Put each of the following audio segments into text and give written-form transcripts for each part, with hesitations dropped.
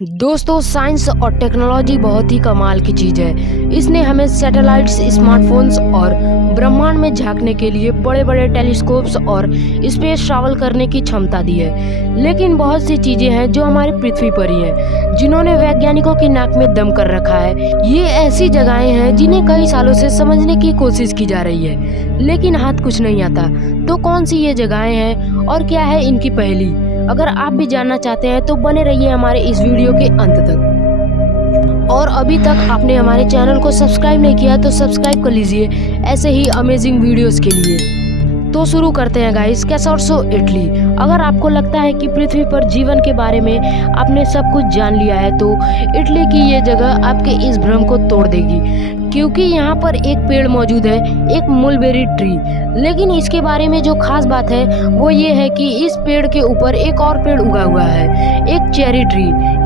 दोस्तों, साइंस और टेक्नोलॉजी बहुत ही कमाल की चीज़ है। इसने हमें सैटेलाइट्स, स्मार्टफोन्स और ब्रह्मांड में झांकने के लिए बड़े बड़े टेलीस्कोप्स और स्पेस ट्रैवल करने की क्षमता दी है। लेकिन बहुत सी चीज़ें हैं जो हमारी पृथ्वी पर ही हैं, जिन्होंने वैज्ञानिकों की नाक में दम कर रखा है। ये ऐसी जगहें हैं जिन्हें कई सालों से समझने की कोशिश की जा रही है, लेकिन हाथ कुछ नहीं आता। तो कौन सी ये जगहें हैं और क्या है इनकी पहेली? अगर आप भी जानना चाहते हैं तो बने रहिए हमारे इस वीडियो के अंत तक। और अभी तक आपने हमारे चैनल को सब्सक्राइब नहीं किया तो सब्सक्राइब कर लीजिए ऐसे ही अमेजिंग वीडियोस के लिए। तो शुरू करते हैं गाइस। कैसोर्सो इटली। अगर आपको लगता है कि पृथ्वी पर जीवन के बारे में आपने सब कुछ जान लिया है तो इटली की ये जगह आपके इस भ्रम को तोड़ देगी, क्योंकि यहाँ पर एक पेड़ मौजूद है, एक मुलबेरी ट्री। लेकिन इसके बारे में जो खास बात है वो ये है कि इस पेड़ के ऊपर एक और पेड़ उगा हुआ है, एक चेरी ट्री।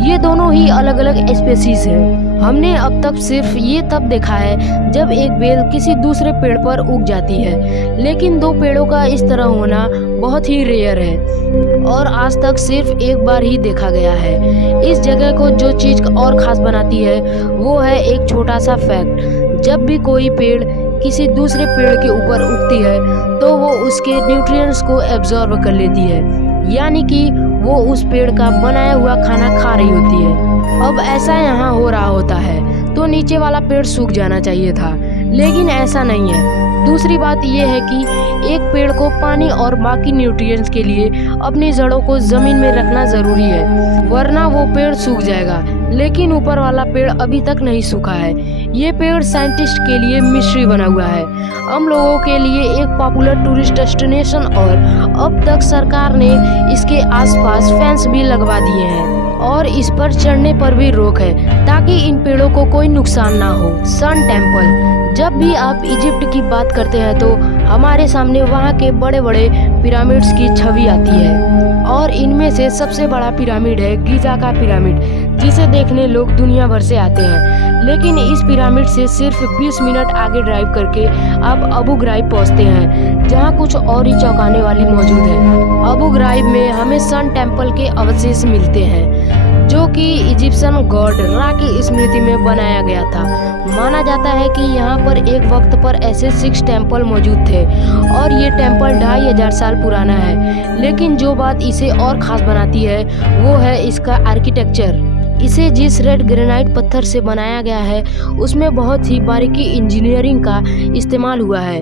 ये दोनों ही अलग अलग स्पेसीज है। हमने अब तक सिर्फ ये तब देखा है जब एक बेल किसी दूसरे पेड़ पर उग जाती है, लेकिन दो पेड़ों का इस तरह होना बहुत ही रेयर है और आज तक सिर्फ एक बार ही देखा गया है। इस जगह को जो चीज़ और ख़ास बनाती है वो है एक छोटा सा फैक्ट। जब भी कोई पेड़ किसी दूसरे पेड़ के ऊपर उगती है तो वो उसके न्यूट्रिएंट्स को एब्जॉर्ब कर लेती है, यानी कि वो उस पेड़ का बनाया हुआ खाना खा रही होती है। अब ऐसा यहाँ हो रहा होता है तो नीचे वाला पेड़ सूख जाना चाहिए था, लेकिन ऐसा नहीं है। दूसरी बात यह है कि एक पेड़ को पानी और बाकी न्यूट्रिएंट्स के लिए अपनी जड़ों को जमीन में रखना जरूरी है, वरना वो पेड़ सूख जाएगा। लेकिन ऊपर वाला पेड़ अभी तक नहीं सूखा है। ये पेड़ साइंटिस्ट के लिए मिस्ट्री बना हुआ है, हम लोगों के लिए एक पॉपुलर टूरिस्ट डेस्टिनेशन, और अब तक सरकार ने इसके आसपास फेंस भी लगवा दिए हैं और इस पर चढ़ने पर भी रोक है ताकि इन पेड़ों को कोई नुकसान ना हो। Sun temple. जब भी आप इजिप्ट की बात करते हैं तो हमारे सामने वहाँ के बड़े बड़े पिरामिड्स की छवि आती है, और इनमें से सबसे बड़ा पिरामिड है गीज़ा का पिरामिड, जिसे देखने लोग दुनिया भर से आते हैं। लेकिन इस पिरामिड से सिर्फ 20 मिनट आगे ड्राइव करके आप अबू घराइब पहुँचते हैं, जहाँ कुछ और ही चौंकाने वाली मौजूद है। अबू घराइब में हमें सन टेम्पल के अवशेष मिलते हैं, जो कि इजिप्शियन गॉड रा की स्मृति में बनाया गया था। माना जाता है कि यहाँ पर एक वक्त पर ऐसे 6 टेम्पल मौजूद थे और ये टेम्पल 2500 साल पुराना है। लेकिन जो बात इसे और ख़ास बनाती है वो है इसका आर्किटेक्चर। इसे जिस रेड ग्रेनाइट पत्थर से बनाया गया है उसमें बहुत ही बारीकी इंजीनियरिंग का इस्तेमाल हुआ है।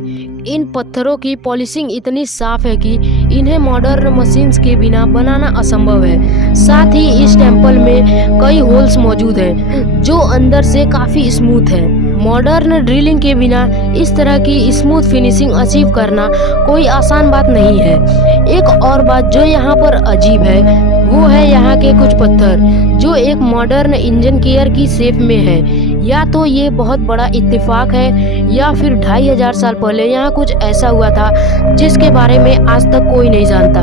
इन पत्थरों की पॉलिशिंग इतनी साफ है कि इन्हें मॉडर्न मशीन्स के बिना बनाना असंभव है। साथ ही इस टेम्पल में कई होल्स मौजूद हैं जो अंदर से काफ़ी स्मूथ है। मॉडर्न ड्रिलिंग के बिना इस तरह की स्मूथ फिनिशिंग अचीव करना कोई आसान बात नहीं है। एक और बात जो यहाँ पर अजीब है वो है यहाँ के कुछ पत्थर जो एक मॉडर्न इंजन गियर की शेप में है। या तो ये बहुत बड़ा इत्तेफाक है या फिर 2500 साल पहले यहाँ कुछ ऐसा हुआ था जिसके बारे में आज तक कोई नहीं जानता।